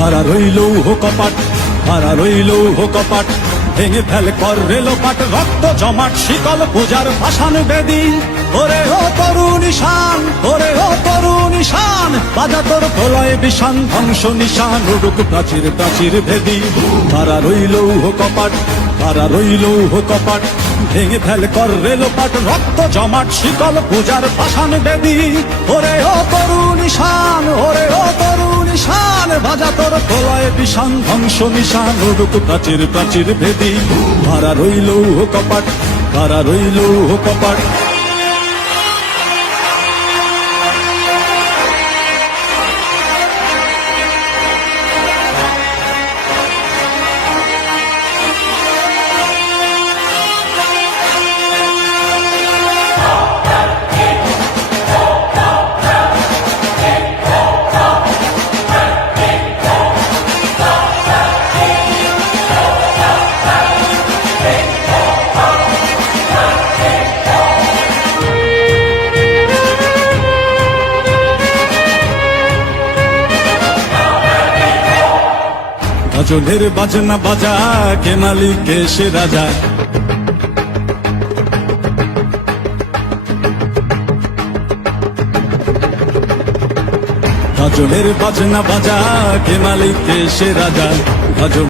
খাড়া রইল কপাট, খাড়া রইল কপাট, ভেঙে ফেল কর রেলোপাট, রক্ত জমাট শিকল পূজার ভাসান বেদি। ওরে ও তরুণ ঈশান, ওরে ও তরুণ ঈশান, বাজা তোর প্রলয় বিষান, ধ্বংস নিশান উড়ুক প্রাচীর প্রাচীর ভেদি। খাড়া রইল কপাট, খাড়া রইল কপাট, ভেঙে ফেল কর রেলোপাট, রক্ত জমাট শিকল পূজার ভাসান বেদি। ওরে ও তরুণ ঈশান, ওরে ও তরুণ ঈশান, বাজা তোর প্রলয় বিষান, ধ্বংস নিশান উড়ুক প্রাচীর প্রাচীর ভেদি। খাড়া রইল কপাট, খাড়া রইল কপাট। গাজনের বাজনা বাজা, কে মালিক কে সে রাজা। গাজনের বাজনা বাজা, কে মালিক কে সে রাজা।